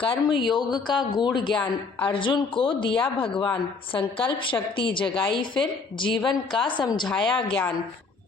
कर्म योग का गूढ़ ज्ञान अर्जुन को दिया भगवान, संकल्प शक्ति जगाई फिर जीवन का समझाया ज्ञान।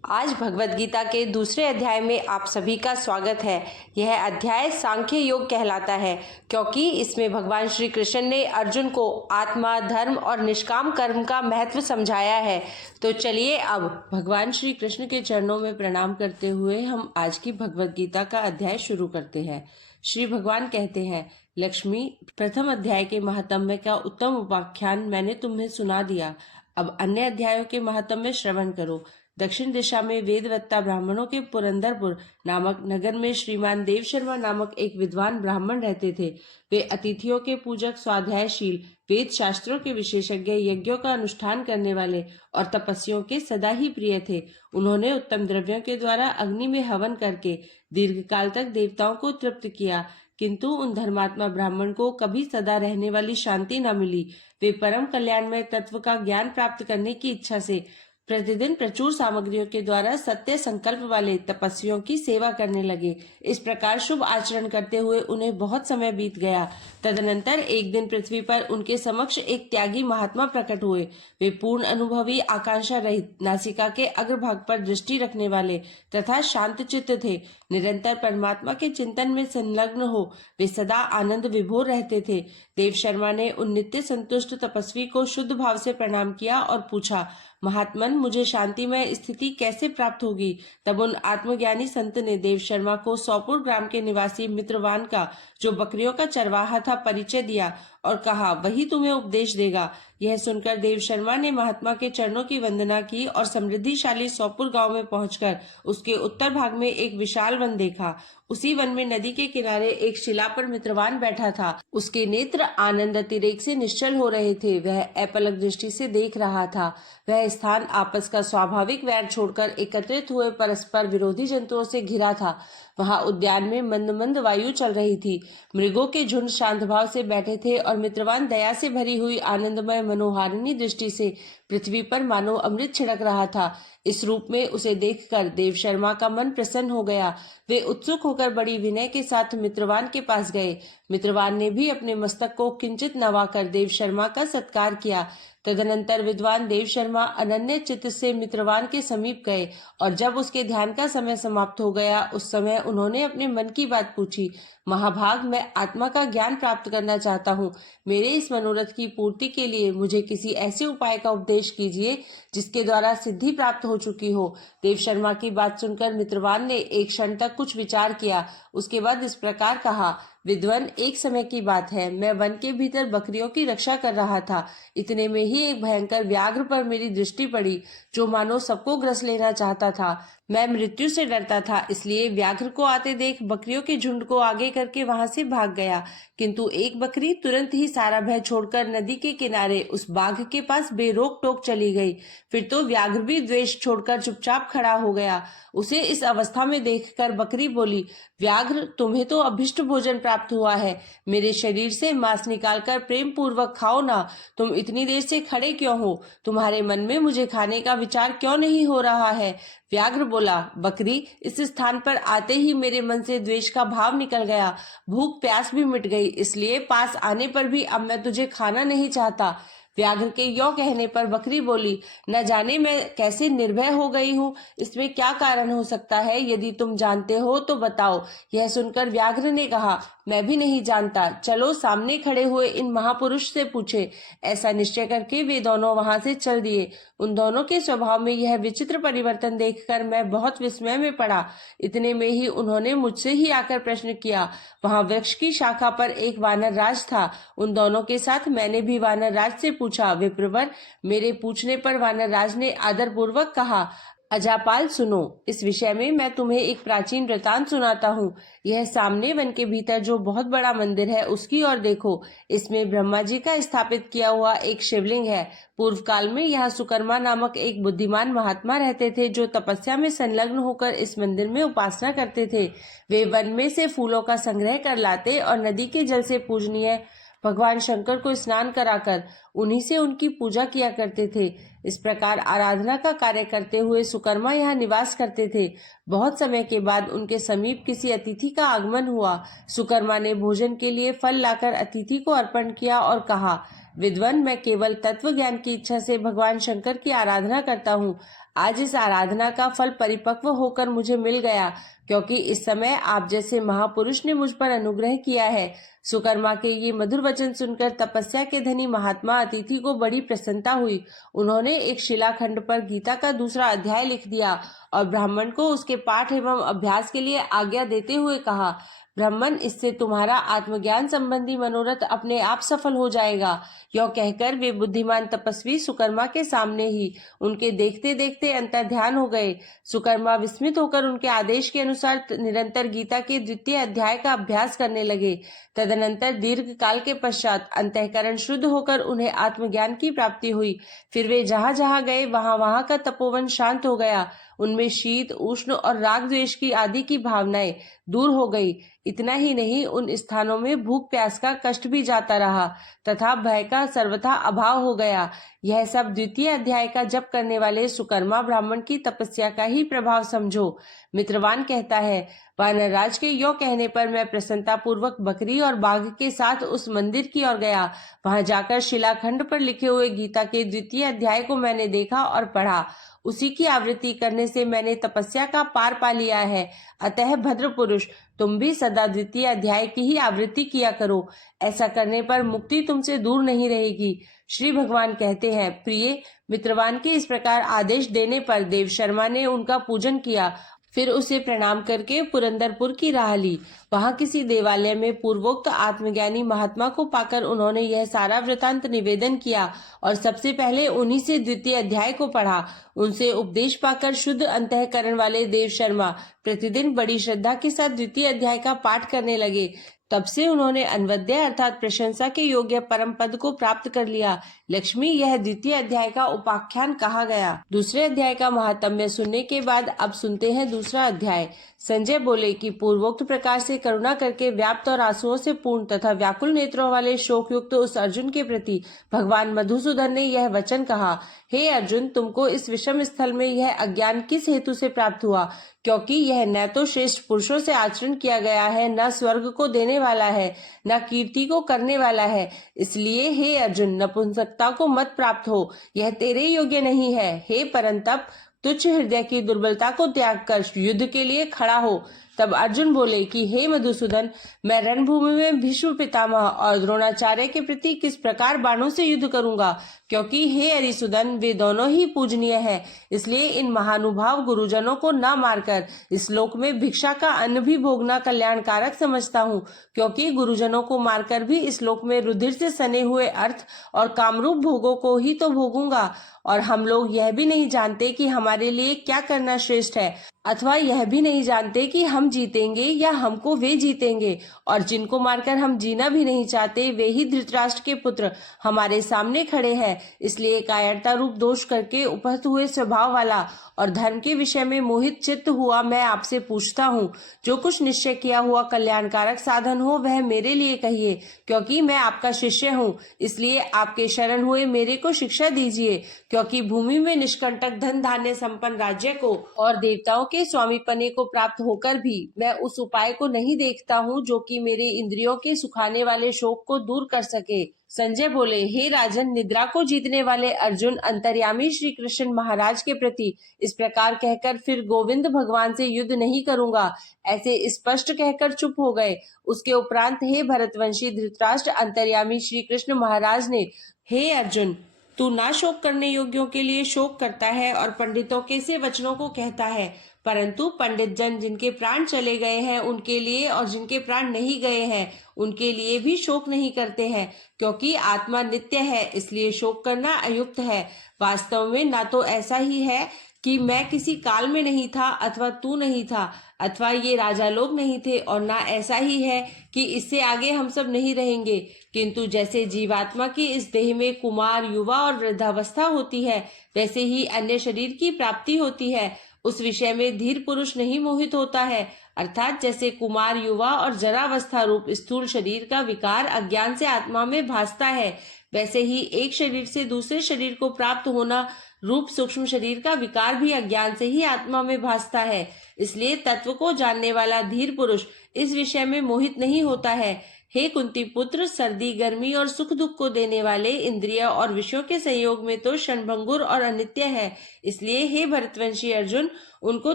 आज भगवत गीता के दूसरे अध्याय में आप सभी का स्वागत है। यह अध्याय सांख्य योग कहलाता है क्योंकि इसमें भगवान श्री कृष्ण ने अर्जुन को आत्मा, धर्म और निष्काम कर्म का महत्व समझाया है। तो चलिए अब भगवान श्री कृष्ण के चरणों में प्रणाम करते हुए हम आज की भगवत गीता का अध्याय शुरू करते हैं। श्री भगवान कहते हैं, लक्ष्मी, प्रथम अध्याय के महात्म्य का उत्तम उपाख्यान मैंने तुम्हें सुना दिया। अब अन्य अध्यायों के महात्म्य श्रवण करो। दक्षिण दिशा में वेदवेत्ता ब्राह्मणों के पुरंदरपुर नामक नगर में श्रीमान देव शर्मा नामक एक विद्वान ब्राह्मण रहते थे। वे अतिथियों के पूजक, स्वाध्यायशील, वेद शास्त्रों के विशेषज्ञ, यज्ञों का अनुष्ठान करने वाले और तपस्वियों के सदा ही प्रिय थे। उन्होंने उत्तम द्रव्यों के द्वारा अग्नि में हवन करके दीर्घकाल तक देवताओं को तृप्त किया, किंतु उन धर्मात्मा ब्राह्मण को कभी सदा रहने वाली शांति न मिली। वे परम कल्याणमय तत्व का ज्ञान प्राप्त करने की इच्छा से प्रतिदिन प्रचुर सामग्रियों के द्वारा सत्य संकल्प वाले तपस्वियों की सेवा करने लगे। इस प्रकार शुभ आचरण करते हुए उन्हें बहुत समय बीत गया। तदनंतर एक दिन पृथ्वी पर उनके समक्ष एक त्यागी महात्मा प्रकट हुए। वे पूर्ण अनुभवी, आकांक्षा रहित, नासिका के अग्रभाग पर दृष्टि रखने वाले तथा शांत चित्त थे। निरंतर परमात्मा के चिंतन में संलग्न हो वे सदा आनंद विभोर रहते थे। देव शर्मा ने उन नित्य संतुष्ट तपस्वी को शुद्ध भाव से प्रणाम किया और पूछा, महात्मन, मुझे शांतिमय स्थिति कैसे प्राप्त होगी? तब उन आत्मज्ञानी संत ने देव शर्मा को सौपुर ग्राम के निवासी मित्रवान का, जो बकरियों का चरवाहा था, परिचय दिया और कहा, वही तुम्हें उपदेश देगा। यह सुनकर देव शर्मा ने महात्मा के चरणों की वंदना की और समृद्धिशाली सौपुर गांव में पहुंचकर उसके उत्तर भाग में एक विशाल वन देखा। उसी वन में नदी के किनारे एक शिला पर मित्रवान बैठा था। उसके नेत्र आनंद अतिरेक से निश्चल हो रहे थे। वह अपलक दृष्टि से देख रहा था। वह स्थान आपस का स्वाभाविक वैर छोड़कर एकत्रित हुए परस्पर विरोधी जंतुओं से घिरा था। वहां उद्यान में मंद मंद वायु चल रही थी। मृगों के झुंड शांत भाव से बैठे थे और मित्रवान दया से भरी हुई आनंदमय मनोहारिणी दृष्टि से पृथ्वी पर मानो अमृत छिड़क रहा था। इस रूप में उसे देखकर देव शर्मा का मन प्रसन्न हो गया। वे उत्सुक होकर बड़ी विनय के साथ मित्रवान के पास गए। मित्रवान ने भी अपने मस्तक को किंचित नवाकर देव शर्मा का सत्कार किया। तदनंतर विद्वान देव शर्मा अनन्य चित्त से मित्रवान के समीप गए और जब उसके ध्यान का समय समाप्त हो गया, उस समय उन्होंने अपने मन की बात पूछी। महाभाग, मैं आत्मा का ज्ञान प्राप्त करना चाहता हूँ। मेरे इस मनोरथ की पूर्ति के लिए मुझे किसी ऐसे उपाय का उपदेश कीजिए जिसके द्वारा सिद्धि प्राप्त हो चुकी हो। देव शर्मा की बात सुनकर मित्रवान ने एक क्षण तक कुछ विचार किया। उसके बाद इस प्रकार कहा, विद्वान, एक समय की बात है, मैं वन के भीतर बकरियों की रक्षा कर रहा था। इतने में ही एक भयंकर व्याघ्र पर मेरी दृष्टि पड़ी, जो मानो सबको ग्रस लेना चाहता था। मैं मृत्यु से डरता था, इसलिए व्याघ्र को आते देख बकरियों के झुंड को आगे करके वहां से भाग गया। किंतु एक बकरी तुरंत ही सारा भय छोड़कर नदी के किनारे उस बाघ के पास बेरोक टोक चली गई। फिर तो व्याघ्र भी द्वेष छोड़कर चुपचाप खड़ा हो गया। उसे इस अवस्था में देखकर बकरी बोली, व्याघ्र, तुम्हें तो अभिष्ट भोजन प्राप्त हुआ है। मेरे शरीर से मांस निकालकर प्रेम पूर्वक खाओ ना। तुम इतनी देर से खड़े क्यों हो? तुम्हारे मन में मुझे खाने का विचार क्यों नहीं हो रहा है? व्याघ्र बोला, बकरी, इस स्थान पर आते ही मेरे मन से द्वेष का भाव निकल गया। भूख प्यास भी मिट गई, इसलिए पास आने पर भी अब मैं तुझे खाना नहीं चाहता। व्याघ्र के यों कहने पर बकरी बोली, न जाने मैं कैसे निर्भय हो गई हूँ। इसमें क्या कारण हो सकता है? यदि तुम जानते हो तो बताओ। यह सुनकर व्याघ्र ने कहा, मैं भी नहीं जानता। चलो सामने खड़े हुए इन महापुरुष से पूछे। ऐसा निश्चय करके वे दोनों वहां से चल दिए। उन दोनों के स्वभाव में यह विचित्र परिवर्तन देखकर मैं बहुत विस्मय में पड़ा। इतने में ही उन्होंने मुझसे ही आकर प्रश्न किया। वहां वृक्ष की शाखा पर एक वानर राज था। उन दोनों के साथ मैंने भी वानर राज से पूछा। विप्रवर, मेरे पूछने पर वानर राज ने आदर पूर्वक कहा, अजापाल, सुनो, इस विषय में मैं तुम्हें एक प्राचीन वृतांत सुनाता हूँ। यह सामने वन के भीतर जो बहुत बड़ा मंदिर है, उसकी ओर देखो। इसमें ब्रह्मा जी का स्थापित किया हुआ एक शिवलिंग है। पूर्व काल में यहाँ सुकर्मा नामक एक बुद्धिमान महात्मा रहते थे, जो तपस्या में संलग्न होकर इस मंदिर में उपासना करते थे। वे वन में से फूलों का संग्रह कर लाते और नदी के जल से पूजनीय भगवान शंकर को स्नान कराकर उन्हीं से उनकी पूजा किया करते थे। इस प्रकार आराधना का कार्य करते हुए सुकर्मा यहाँ निवास करते थे। बहुत समय के बाद उनके समीप किसी अतिथि का आगमन हुआ। सुकर्मा ने भोजन के लिए फल लाकर अतिथि को अर्पण किया और कहा, विद्वान, मैं केवल तत्व ज्ञान की इच्छा से भगवान शंकर की आराधना करता हूँ। आज इस आराधना का फल परिपक्व होकर मुझे मिल गया, क्योंकि इस समय आप जैसे महापुरुष ने मुझ पर अनुग्रह किया है। सुकर्मा के ये मधुर वचन सुनकर तपस्या के धनी महात्मा अतिथि को बड़ी प्रसन्नता हुई। उन्होंने एक शिलाखंड पर गीता का दूसरा अध्याय लिख दिया और ब्राह्मण को उसके पाठ एवं अभ्यास के लिए आज्ञा देते हुए कहा, ब्राह्मण, इससे तुम्हारा आत्मज्ञान संबंधी मनोरथ अपने आप सफल हो जाएगा। यह कहकर वे बुद्धिमान तपस्वी सुकर्मा के सामने ही उनके देखते देखते अंतर्ध्यान हो गए। सुकर्मा विस्मित होकर उनके आदेश के अनुसार निरंतर गीता के द्वितीय अध्याय का अभ्यास करने लगे। तदनंतर दीर्घ काल के पश्चात अंतःकरण शुद्ध होकर उन्हें आत्मज्ञान की प्राप्ति हुई। फिर वे जहाँ जहाँ गए वहाँ का तपोवन शांत हो गया। उनमें शीत, उष्ण और राग द्वेष की आदि की भावनाएं दूर हो गई। इतना ही नहीं, उन स्थानों में भूख प्यास का कष्ट भी जाता रहा तथा भय का सर्वथा अभाव हो गया। यह सब द्वितीय अध्याय का जप करने वाले सुकर्मा ब्राह्मण की तपस्या का ही प्रभाव समझो। मित्रवान कहता है, वानरराज के यो कहने पर मैं प्रसन्नता पूर्वक बकरी और बाघ के साथ उस मंदिर की ओर गया। वहां जाकर शिलाखंड पर लिखे हुए गीता के द्वितीय अध्याय को मैंने देखा और पढ़ा। उसी की आवृत्ति करने से मैंने तपस्या का पार पा लिया है। अतः भद्र पुरुष, तुम भी सदा द्वितीय अध्याय की ही आवृत्ति किया करो। ऐसा करने पर मुक्ति तुमसे दूर नहीं रहेगी। श्री भगवान कहते हैं, प्रिय मित्रवान के इस प्रकार आदेश देने पर देव शर्मा ने उनका पूजन किया। फिर उसे प्रणाम करके पुरंदरपुर की राह ली। वहां किसी देवालय में पूर्वोक्त आत्मज्ञानी महात्मा को पाकर उन्होंने यह सारा वृतांत निवेदन किया और सबसे पहले उन्हीं से द्वितीय अध्याय को पढ़ा। उनसे उपदेश पाकर शुद्ध अंतःकरण वाले देव शर्मा प्रतिदिन बड़ी श्रद्धा के साथ द्वितीय अध्याय का पाठ करने लगे। तब से उन्होंने अनवद्य अर्थात प्रशंसा के योग्य परम पद को प्राप्त कर लिया। लक्ष्मी, यह द्वितीय अध्याय का उपाख्यान कहा गया। दूसरे अध्याय का महात्म्य सुनने के बाद अब सुनते हैं दूसरा अध्याय। संजय बोले कि पूर्वोक्त प्रकार से करुणा करके व्याप्त और आंसुओं से पूर्ण तथा व्याकुल नेत्रों वाले शोक युक्त उस अर्जुन के प्रति भगवान मधुसूदन ने यह वचन कहा, हे अर्जुन, तुमको इस विषम स्थल में यह अज्ञान किस हेतु से प्राप्त हुआ? क्योंकि यह न तो श्रेष्ठ पुरुषों से आचरण किया गया है, न स्वर्ग को देने वाला है, न कीर्ति को करने वाला है। इसलिए हे अर्जुन, नपुंसकता को मत प्राप्त हो, यह तेरे योग्य नहीं है। हे परंतप, तुच्छ हृदय की दुर्बलता को त्याग कर युद्ध के लिए खड़ा हो। तब अर्जुन बोले कि हे मधुसूदन, मैं रणभूमि में भीष्म पितामह और द्रोणाचार्य के प्रति किस प्रकार बाणों से युद्ध करूंगा? क्योंकि हे अरिसुदन, वे दोनों ही पूजनीय हैं। इसलिए इन महानुभाव गुरुजनों को न मारकर इस लोक में भिक्षा का अन्न भी भोगना कल्याणकारक समझता हूँ। क्योंकि गुरुजनों को मारकर भी इस लोक में रुधिर से सने हुए अर्थ और कामरूप भोगों को ही तो भोगूंगा। और हम लोग यह भी नहीं जानते कि हमारे लिए क्या करना श्रेष्ठ है, अथवा यह भी नहीं जानते कि हम जीतेंगे या हमको वे जीतेंगे। और जिनको मारकर हम जीना भी नहीं चाहते, वे ही धृतराष्ट्र के पुत्र हमारे सामने खड़े हैं। इसलिए कायरता रूप दोष करके उपहत हुए स्वभाव वाला और धर्म के विषय में मोहित चित्त हुआ मैं आपसे पूछता हूँ, जो कुछ निश्चय किया हुआ कल्याणकारक साधन हो वह मेरे लिए कहिए। क्योंकि मैं आपका शिष्य हूँ, इसलिए आपके शरण हुए मेरे को शिक्षा दीजिए। क्योंकि भूमि में निष्कंटक धन धान्य संपन्न राज्य को और देवताओं के स्वामीपने को प्राप्त होकर भी मैं उस उपाय को नहीं देखता हूँ जो कि मेरे इंद्रियों के सुखाने वाले शोक को दूर कर सके। संजय बोले, हे राजन, निद्रा को जीतने वाले अर्जुन अंतर्यामी श्री कृष्ण महाराज के प्रति इस प्रकार कहकर फिर गोविंद भगवान से युद्ध नहीं करूंगा, ऐसे स्पष्ट कहकर चुप हो गए। उसके उपरांत हे भरतवंशी धृतराष्ट्र अंतर्यामी श्री कृष्ण महाराज ने, हे अर्जुन, तू ना शोक करने योग्यों के लिए शोक करता है और पंडितों के से वचनों को कहता है, परंतु पंडित जन जिनके प्राण चले गए हैं उनके लिए और जिनके प्राण नहीं गए हैं उनके लिए भी शोक नहीं करते हैं। क्योंकि आत्मा नित्य है, इसलिए शोक करना अयुक्त है। वास्तव में ना तो ऐसा ही है कि मैं किसी काल में नहीं था अथवा तू नहीं था अथवा ये राजा लोग नहीं थे, और ना ऐसा ही है कि इससे आगे हम सब नहीं रहेंगे। किंतु जैसे जीवात्मा की इस देह में कुमार, युवा और वृद्धावस्था होती है, वैसे ही अन्य शरीर की प्राप्ति होती है। उस विषय में धीर पुरुष नहीं मोहित होता है। अर्थात जैसे कुमार, युवा और जरावस्था रूप स्थूल शरीर का विकार अज्ञान से आत्मा में भासता है, वैसे ही एक शरीर से दूसरे शरीर को प्राप्त होना रूप सूक्ष्म शरीर का विकार भी अज्ञान से ही आत्मा में भासता है। इसलिए तत्व को जानने वाला धीर पुरुष इस विषय में मोहित नहीं होता है। हे कुंती पुत्र, सर्दी, गर्मी और सुख दुख को देने वाले इंद्रिय और विषयों के संयोग में तो क्षणभंगुर और अनित्य है। इसलिए हे भरतवंशी अर्जुन, उनको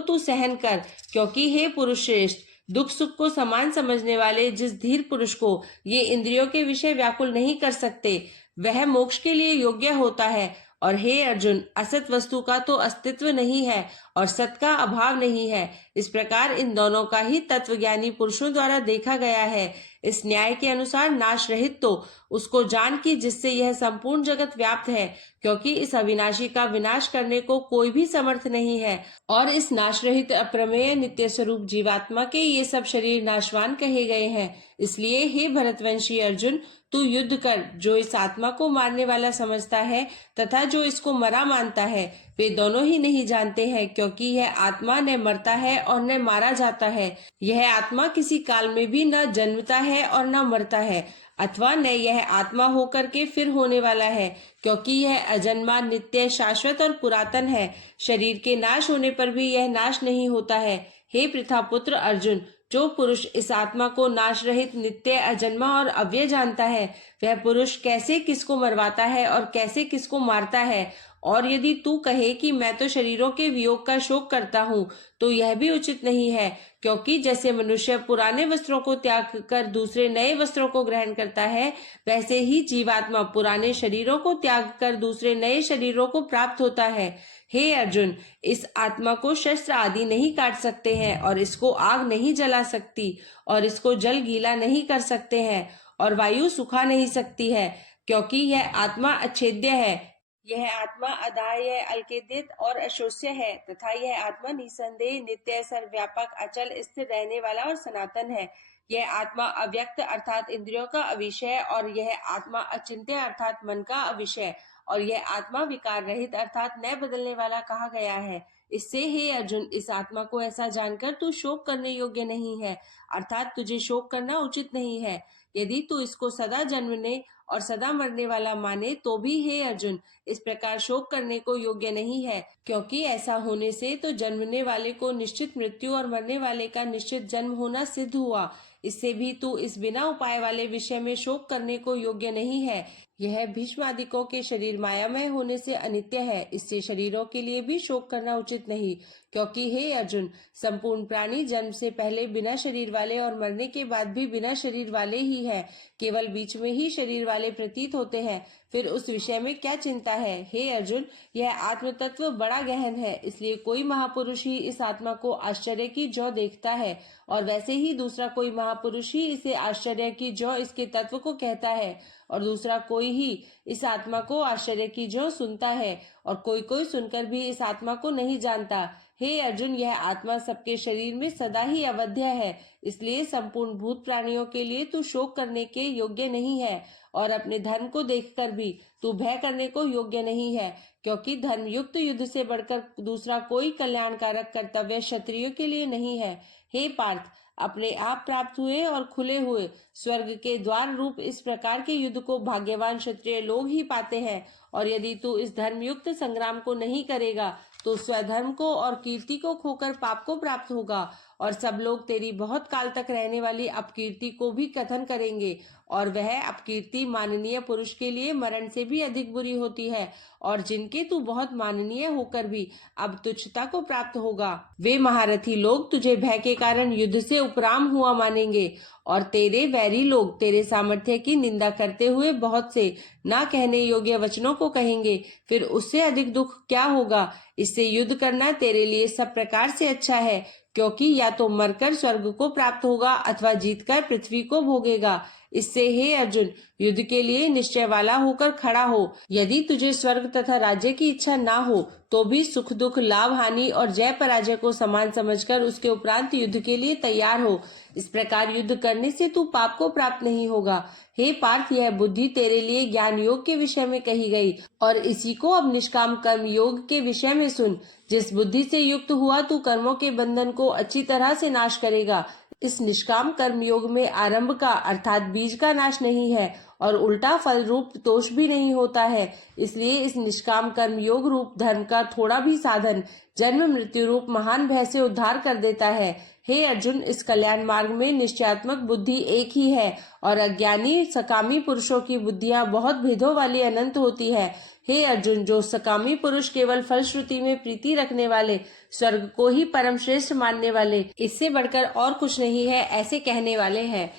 तू सहन कर, क्योंकि हे पुरुष श्रेष्ठ, दुख सुख को समान समझने वाले जिस धीर पुरुष को ये इंद्रियों के विषय व्याकुल नहीं कर सकते, वह मोक्ष के लिए योग्य होता है। और हे अर्जुन, असत वस्तु का तो अस्तित्व नहीं है और सत का अभाव नहीं है। इस प्रकार इन दोनों का ही तत्वज्ञानी पुरुषों द्वारा देखा गया है। इस न्याय के अनुसार नाश रहित तो उसको जान की जिससे यह संपूर्ण जगत व्याप्त है, क्योंकि इस अविनाशी का विनाश करने को कोई भी समर्थ नहीं है। और इस नाश रहित अप्रमेय नित्य स्वरूप जीवात्मा के ये सब शरीर नाशवान कहे गए हैं। इसलिए हे भरतवंशी अर्जुन, तू युद्ध कर। जो इस आत्मा को मारने वाला समझता है तथा जो इसको मरा मानता है, वे दोनों ही नहीं जानते हैं, क्योंकि यह आत्मा न मरता है और न मारा जाता है। यह आत्मा किसी काल में भी न जन्मता है और न मरता है, अथवा न यह आत्मा होकर के फिर होने वाला है, क्योंकि यह अजन्मा, नित्य, शाश्वत और पुरातन है। शरीर के नाश होने पर भी यह नाश नहीं होता है। हे पृथापुत्र अर्जुन, जो पुरुष इस आत्मा को नाश रहित, नित्य, अजन्मा और अव्यय जानता है, वह पुरुष कैसे किसको मरवाता है और कैसे किसको मारता है। और यदि तू कहे कि मैं तो शरीरों के वियोग का शोक करता हूँ, तो यह भी उचित नहीं है, क्योंकि जैसे मनुष्य पुराने वस्त्रों को त्याग कर दूसरे नए वस्त्रों को ग्रहण करता है, वैसे ही जीवात्मा पुराने शरीरों को त्याग कर दूसरे नए शरीरों को प्राप्त होता है। हे अर्जुन, इस आत्मा को शस्त्र आदि नहीं काट सकते हैं और इसको आग नहीं जला सकती और इसको जल गीला नहीं कर सकते हैं और वायु सुखा नहीं सकती है, क्योंकि यह आत्मा अच्छेद्य है। यह आत्मा अदाह्य, अल्केदित और अशोष्य है तथा यह आत्मा निसंदेह, नित्य, सर्वव्यापक, अचल, स्थिर रहने वाला और सनातन है। यह आत्मा अव्यक्त अर्थात इंद्रियों का अविषय और यह आत्मा अचिंत्य अर्थात मन का अविषय और यह आत्मा विकार रहित अर्थात न बदलने वाला कहा गया है। इससे हे अर्जुन, इस आत्मा को ऐसा जानकर तू शोक करने योग्य नहीं है, अर्थात तुझे शोक करना उचित नहीं है। यदि तू इसको सदा जन्मने और सदा मरने वाला माने तो भी हे अर्जुन, इस प्रकार शोक करने को योग्य नहीं है, क्योंकि ऐसा होने से तो जन्मने वाले को निश्चित मृत्यु और मरने वाले का निश्चित जन्म होना सिद्ध हुआ। इससे भी तू इस बिना उपाय वाले विषय में शोक करने को योग्य नहीं है। यह भीष्मादिकों के शरीर मायामय होने से अनित्य है, इससे शरीरों के लिए भी शोक करना उचित नहीं, क्योंकि हे अर्जुन, संपूर्ण प्राणी जन्म से पहले बिना शरीर वाले और मरने के बाद भी बिना शरीर वाले ही है। केवल बीच में ही शरीर वाले प्रतीत होते हैं, फिर उस विषय में क्या चिंता है। हे अर्जुन, यह आत्म तत्व बड़ा गहन है, इसलिए कोई महापुरुष ही इस आत्मा को आश्चर्य की जौ देखता है और वैसे ही दूसरा कोई महापुरुष ही इसे आश्चर्य की जौ इसके तत्व को कहता है और दूसरा कोई ही इस आत्मा को आश्चर्य की जौ सुनता है और कोई कोई सुनकर भी इस आत्मा को नहीं जानता। हे अर्जुन, यह आत्मा सबके शरीर में सदा ही अवध्य है, इसलिए संपूर्ण भूत प्राणियों के लिए तू शोक करने के योग्य नहीं है और अपने धर्म को देखकर भी तू भय करने को योग्य नहीं है, क्योंकि धर्मयुक्त युद्ध से बढ़कर दूसरा कोई कल्याणकारक कर्तव्य क्षत्रियों के लिए नहीं है। हे पार्थ, अपने आप प्राप्त हुए और खुले हुए स्वर्ग के द्वार रूप इस प्रकार के युद्ध को भाग्यवान क्षत्रिय लोग ही पाते हैं, और यदि तू इस धर्मयुक्त संग्राम को नहीं करेगा तो स्वधर्म को और कीर्ति को खोकर पाप को प्राप्त होगा और सब लोग तेरी बहुत काल तक रहने वाली अपकीर्ति को भी कथन करेंगे और वह अपकीर्ति माननीय पुरुष के लिए मरण से भी अधिक बुरी होती है और जिनके तू बहुत माननीय होकर भी अब तुच्छता को प्राप्त होगा, वे महारथी लोग तुझे भय के कारण युद्ध से उपराम हुआ मानेंगे और तेरे वैरी लोग तेरे सामर्थ्य की निंदा करते हुए बहुत से ना कहने योग्य वचनों को कहेंगे। फिर उससे अधिक दुख क्या होगा। इससे युद्ध करना तेरे लिए सब प्रकार से अच्छा है, क्योंकि या तो मरकर स्वर्ग को प्राप्त होगा अथवा जीतकर पृथ्वी को भोगेगा। इससे हे अर्जुन, युद्ध के लिए निश्चय वाला होकर खड़ा हो। यदि तुझे स्वर्ग तथा राज्य की इच्छा ना हो तो भी सुख दुख, लाभ हानि और जय पराजय को समान समझकर उसके उपरांत युद्ध के लिए तैयार हो। इस प्रकार युद्ध करने से तू पाप को प्राप्त नहीं होगा। हे पार्थ, यह बुद्धि तेरे लिए ज्ञान योग के विषय में कही गई और इसी को अब निष्काम कर्म योग के विषय में सुन। जिस बुद्धि से युक्त हुआ तू कर्मों के बंधन को अच्छी तरह से नाश करेगा। इस निष्काम कर्म योग में आरंभ का अर्थात बीज का नाश नहीं है और उल्टा फल रूप दोष भी नहीं होता है। इसलिए इस निष्काम कर्म योग रूप धर्म का थोड़ा भी साधन जन्म मृत्यु रूप महान भय से उद्धार कर देता है। हे अर्जुन, इस कल्याण मार्ग में निश्चयात्मक बुद्धि एक ही है और अज्ञानी सकामी पुरुषों की बुद्धियां बहुत भेदों वाली अनंत होती है। हे अर्जुन, जो सकामी पुरुष केवल फलश्रुति में प्रीति रखने वाले, स्वर्ग को ही परम श्रेष्ठ मानने वाले, इससे बढ़कर और कुछ नहीं है ऐसे कहने वाले हैं,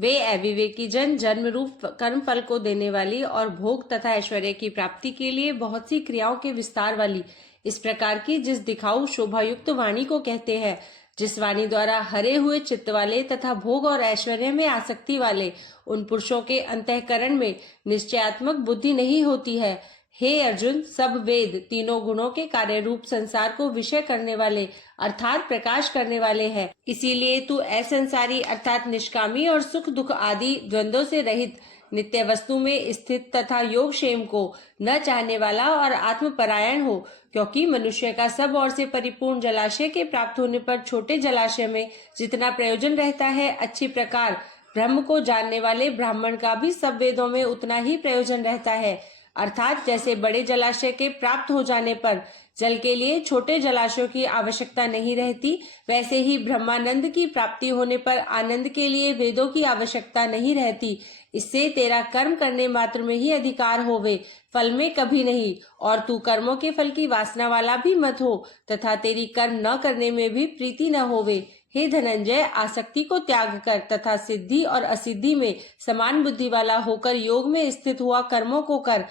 वे अविवेकी जन जन्म रूप कर्म फल को देने वाली और भोग तथा ऐश्वर्य की प्राप्ति के लिए बहुत सी क्रियाओं के विस्तार वाली इस प्रकार की जिस दिखाऊ शोभायुक्त वाणी को कहते हैं, जिस वाणी द्वारा हरे हुए चित्त वाले तथा भोग और ऐश्वर्य में आसक्ति वाले उन पुरुषों के अंतःकरण में निश्चयात्मक बुद्धि नहीं होती है। हे अर्जुन, सब वेद तीनों गुणों के कार्य रूप संसार को विषय करने वाले अर्थात प्रकाश करने वाले हैं। इसीलिए तू असंसारी अर्थात निष्कामी और सुख दुख आदि द्वंद्वों से रहित नित्य वस्तु में स्थित तथा योग क्षेम को न चाहने वाला और आत्मपरायण हो। क्योंकि मनुष्य का सब ओर से परिपूर्ण जलाशय के प्राप्त होने पर छोटे जलाशय में जितना प्रयोजन रहता है, अच्छी प्रकार ब्रह्म को जानने वाले ब्राह्मण का भी सब वेदों में उतना ही प्रयोजन रहता है। अर्थात जैसे बड़े जलाशय के प्राप्त हो जाने पर जल के लिए छोटे जलाशयों की आवश्यकता नहीं रहती, वैसे ही ब्रह्मानंद की प्राप्ति होने पर आनंद के लिए वेदों की आवश्यकता नहीं रहती। इससे तेरा कर्म करने मात्र में ही अधिकार होवे, फल में कभी नहीं। और तू कर्मों के फल की वासना वाला भी मत हो तथा तेरी कर्म न करने में भी प्रीति न होवे। हे धनंजय, आसक्ति को त्याग कर तथा सिद्धि और असिद्धि में समान बुद्धि वाला होकर योग में स्थित हुआ कर्मों को कर।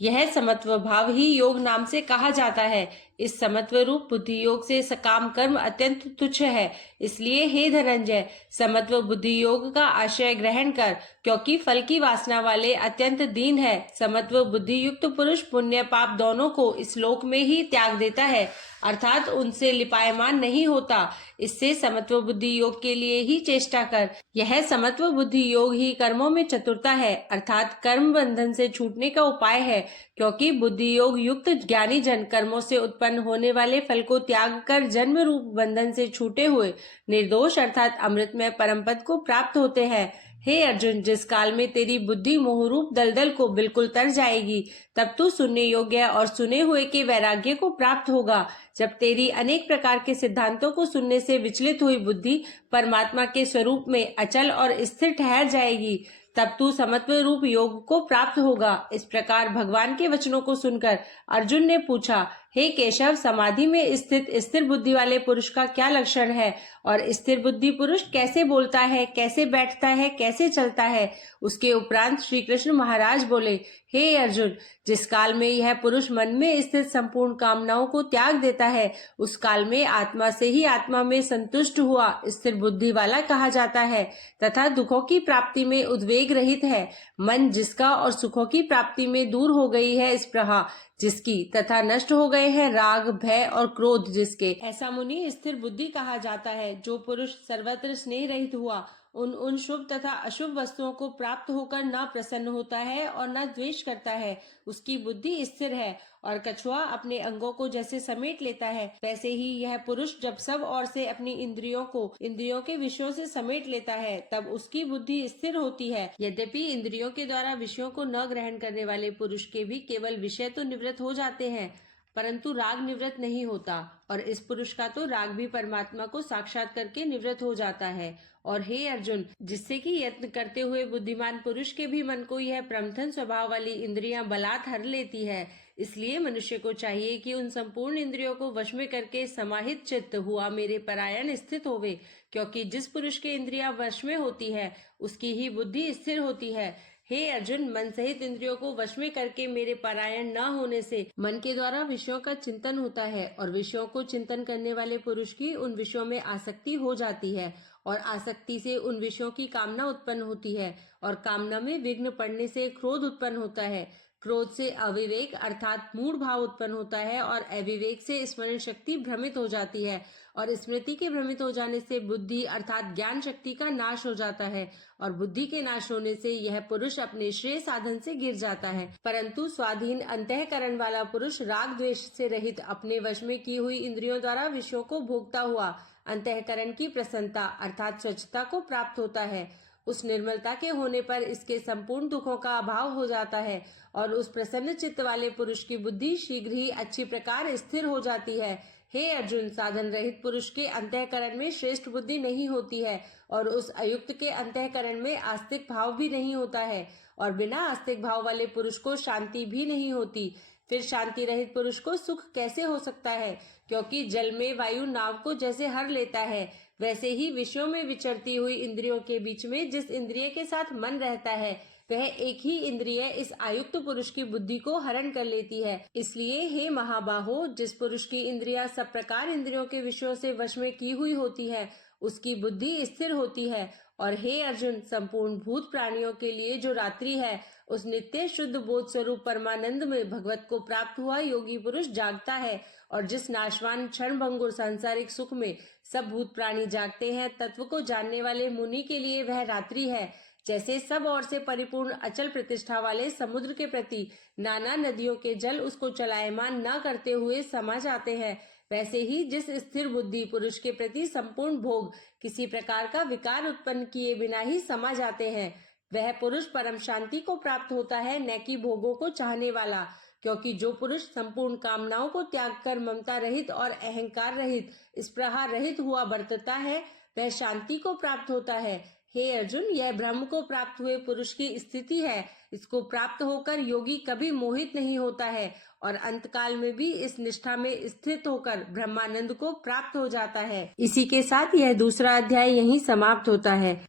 यह समत्व भाव ही योग नाम से कहा जाता है। इस समत्व रूप बुद्धि योग से सकाम कर्म अत्यंत तुच्छ है। इसलिए हे धनंजय, समत्व बुद्धि योग का आश्रय ग्रहण कर, क्योंकि फल की वासना वाले अत्यंत दीन है। समत्व बुद्धि युक्त पुरुष पुण्य पाप दोनों को इस लोक में ही त्याग देता है, अर्थात उनसे लिपायमान नहीं होता। इससे समत्व बुद्धि योग के लिए ही चेष्टा कर। यह समत्व बुद्धि योग ही कर्मों में चतुरता है, अर्थात कर्म बंधन से छूटने का उपाय है। क्योंकि बुद्धि योग युक्त ज्ञानी जन कर्मों से उत्पन्न होने वाले फल को त्याग कर जन्म रूप बंधन से छूटे हुए निर्दोष अर्थात अमृतमय परम पद को प्राप्त होते हैं। हे अर्जुन, जिस काल में तेरी बुद्धि मोहरूप दलदल को बिल्कुल तर जाएगी, तब तू सुनने योग्य और सुने हुए के वैराग्य को प्राप्त होगा। जब तेरी अनेक प्रकार के सिद्धांतों को सुनने से विचलित हुई बुद्धि परमात्मा के स्वरूप में अचल और स्थिर ठहर जाएगी, तब तू समत्व रूप योग को प्राप्त होगा। इस प्रकार भगवान के वचनों को सुनकर अर्जुन ने पूछा, हे केशव, समाधि में स्थित स्थिर बुद्धि वाले पुरुष का क्या लक्षण है और स्थिर बुद्धि पुरुष कैसे बोलता है, कैसे बैठता है, कैसे चलता है? उसके उपरांत श्री कृष्ण महाराज बोले, हे अर्जुन, जिस काल में यह पुरुष मन में स्थित संपूर्ण कामनाओं को त्याग देता है, उस काल में आत्मा से ही आत्मा में संतुष्ट हुआ स्थिर बुद्धि वाला कहा जाता है तथा दुखों की प्राप्ति में उद्वेग रहित है। मन जिसका और सुखों की प्राप्ति में दूर हो गई है स्पृहा जिसकी तथा नष्ट हो गए हैं राग, भय और क्रोध जिसके, ऐसा मुनि स्थिर बुद्धि कहा जाता है। जो पुरुष सर्वत्र स्नेह रहित हुआ, उन शुभ तथा अशुभ वस्तुओं को प्राप्त होकर न प्रसन्न होता है और न द्वेष करता है, उसकी बुद्धि स्थिर है। और कछुआ अपने अंगों को जैसे समेट लेता है, वैसे ही यह पुरुष जब सब ओर से अपनी इंद्रियों को इंद्रियों के विषयों से समेट लेता है, तब उसकी बुद्धि स्थिर होती है। यद्यपि इंद्रियों के द्वारा विषयों को न ग्रहण करने वाले पुरुष के भी केवल विषय तो निवृत्त हो जाते हैं, परंतु राग निवृत्त नहीं होता, और इस पुरुष का तो राग भी परमात्मा को साक्षात करके निवृत्त हो जाता है। और हे अर्जुन, जिससे कि यत्न करते हुए बुद्धिमान पुरुष के भी मन को यह प्रमथन स्वभाव वाली इंद्रियां बलात् हर लेती है। इसलिए मनुष्य को चाहिए कि उन संपूर्ण इंद्रियों को वश में करके समाहित चित्त हुआ मेरे परायण स्थित होवे, क्योंकि जिस पुरुष के इंद्रियां वश में होती है, उसकी ही बुद्धि स्थिर होती है। हे अर्जुन, मन सहित इंद्रियों को वश में करके मेरे परायण न होने से मन के द्वारा विषयों का चिंतन होता है, और विषयों को चिंतन करने वाले पुरुष की उन विषयों में आसक्ति हो जाती है, और आसक्ति से उन विषयों की कामना उत्पन्न होती है और कामना में विघ्न पड़ने से क्रोध उत्पन्न होता है। क्रोध से अविवेक अर्थात मूढ़ भाव उत्पन्न होता है और अविवेक से स्मरण शक्ति भ्रमित हो जाती है और स्मृति के भ्रमित हो जाने से बुद्धि अर्थात ज्ञान शक्ति का नाश हो जाता है और बुद्धि के नाश होने से यह पुरुष अपने श्रेय साधन से गिर जाता है। परंतु स्वाधीन अंतःकरण वाला पुरुष राग द्वेष से रहित अपने वश में की हुई इंद्रियों द्वारा विषयों को भोगता हुआ अंतःकरण की प्रसन्नता अर्थात स्वच्छता को प्राप्त होता है। उस निर्मलता के होने पर इसके संपूर्ण दुखों का अभाव हो जाता है और उस प्रसन्न चित्त वाले पुरुष की बुद्धि शीघ्र ही अच्छी प्रकार स्थिर हो जाती है। हे अर्जुन, साधन रहित पुरुष के अंतःकरण में श्रेष्ठ बुद्धि नहीं होती है और उस अयुक्त के अंतःकरण में आस्तिक भाव भी नहीं होता है और बिना आस्तिक भाव वाले पुरुष को शांति भी नहीं होती। फिर शांति रहित पुरुष को सुख कैसे हो सकता है? क्योंकि जल में वायु नाव को जैसे हर लेता है, वैसे ही विषयों में विचरती हुई इंद्रियों के बीच में जिस इंद्रिय के साथ मन रहता है, वह एक ही इंद्रिय इस आयुक्त पुरुष की बुद्धि को हरण कर लेती है। इसलिए हे महाबाहो, जिस पुरुष की इंद्रियां सब प्रकार इंद्रियों के विषयों से वश में की हुई होती है, उसकी बुद्धि स्थिर होती है। और हे अर्जुन, संपूर्ण भूत प्राणियों के लिए जो रात्रि है, उस नित्य शुद्ध बोध स्वरूप परमानंद में भगवत को प्राप्त हुआ योगी पुरुष जागता है और जिस नाशवान क्षण भंगुर सांसारिक सुख में सब भूत प्राणी जागते हैं, तत्व को जानने वाले मुनि के लिए वह रात्रि है। जैसे सब ओर से परिपूर्ण अचल प्रतिष्ठा वाले समुद्र के प्रति नाना नदियों के जल उसको चलायमान न करते हुए समा जाते हैं, वैसे ही जिस स्थिर बुद्धि पुरुष के प्रति संपूर्ण भोग किसी प्रकार का विकार उत्पन्न किए बिना ही समा जाते हैं, वह पुरुष परम शांति को प्राप्त होता है, न कि भोगों को चाहने वाला। क्योंकि जो पुरुष संपूर्ण कामनाओं को त्याग कर ममता रहित और अहंकार रहित स्पृहा रहित हुआ बरतता है, वह शांति को प्राप्त होता है। हे अर्जुन, यह ब्रह्म को प्राप्त हुए पुरुष की स्थिति है। इसको प्राप्त होकर योगी कभी मोहित नहीं होता है और अंतकाल में भी इस निष्ठा में स्थित होकर ब्रह्मानंद को प्राप्त हो जाता है। इसी के साथ यह दूसरा अध्याय यहीं समाप्त होता है।